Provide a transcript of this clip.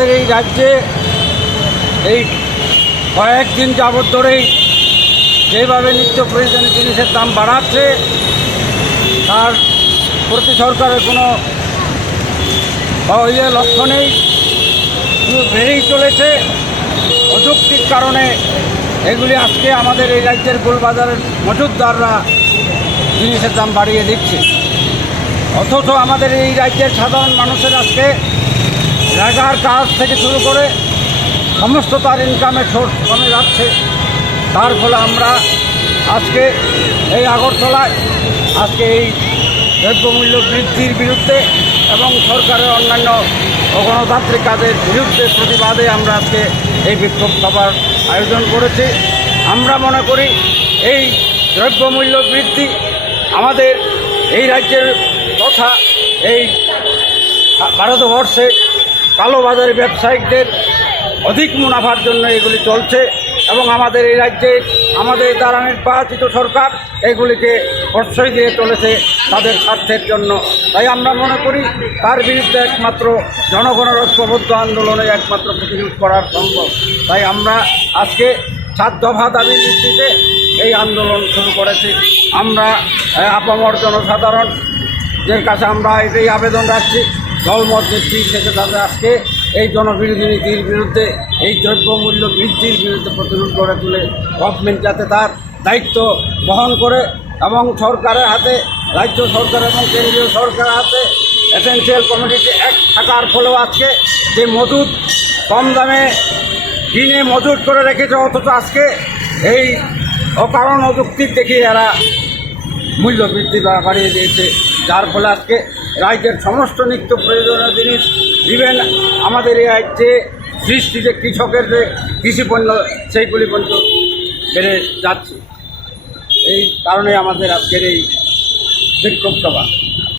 আমাদের এই রাজ্যে এই কয়েকদিন যাবৎ ধরেই যেভাবে নিত্য প্রয়োজনীয় জিনিসের দাম বাড়াচ্ছে তার প্রতি সরকারের কোনো লক্ষ্য নেই, শুধু বেড়েই চলেছে। অযৌক্তিক কারণে এগুলি আজকে আমাদের এই রাজ্যের গোলবাজারের মজুতদাররা জিনিসের দাম বাড়িয়ে দিচ্ছে, অথচ আমাদের এই রাজ্যের সাধারণ মানুষের আজকে জায়গার কাজ থেকে শুরু করে সমস্ত তার ইনকামের সোর্স কমে যাচ্ছে। তার ফলে আমরা আজকে এই আগরতলায় আজকে এই দ্রব্যমূল্য বৃদ্ধির বিরুদ্ধে এবং সরকারের অন্যান্য অগণতান্ত্রিক কাজের বিরুদ্ধে প্রতিবাদে আমরা আজকে এই বিক্ষোভ সভার আয়োজন করেছি। আমরা মনে করি এই দ্রব্যমূল্য বৃদ্ধি আমাদের এই রাজ্যের তথা এই ভারতবর্ষে কালোবাজারি ব্যবসায়িকদের অধিক মুনাফার জন্য এগুলি চলছে এবং আমাদের এই রাজ্যে আমাদের দ্বারা নির্বাচিত সরকার এগুলিকে প্রশ্রয় দিয়ে চলেছে তাদের স্বার্থের জন্য। তাই আমরা মনে করি তার বিরুদ্ধে একমাত্র জনগণের ঐক্যবদ্ধ আন্দোলনে একমাত্র প্রতিরোধ করার সম্ভব। তাই আমরা আজকে 7 দফা দাবির ভিত্তিতে এই আন্দোলন শুরু করেছি। আমরা আপামর জনসাধারণদের কাছে আমরা এটাই আবেদন রাখছি, দলমত নেত্রী থেকে তাদের আজকে এই জনবিরোধী নীতির বিরুদ্ধে, এই দ্রব্যমূল্য বৃদ্ধির বিরুদ্ধে প্রতিরোধ করে তুলে গভর্নমেন্ট যাতে তার দায়িত্ব বহন করে এবং সরকারের হাতে, রাজ্য সরকার এবং কেন্দ্রীয় সরকারের হাতে এসেনশিয়াল কমোডিটি অ্যাক্ট থাকার ফলেও আজকে যে মজুদ কম দামে কিনে মজুদ করে রেখেছে, অথচ আজকে এই অকারণ অযৌক্তিক দেখিয়ে এরা মূল্য বৃদ্ধি বাড়িয়ে দিয়েছে, যার ফলে আজকে রাজ্যের সমস্ত নিত্য প্রয়োজনীয় জিনিস ইভেন আমাদের এই রাজ্যে সৃষ্টি যে কৃষকের যে কৃষিপণ্য সেইগুলি পর্যন্ত বেড়ে যাচ্ছে। এই কারণে আমাদের আজকের এই বিক্ষোভ সভা।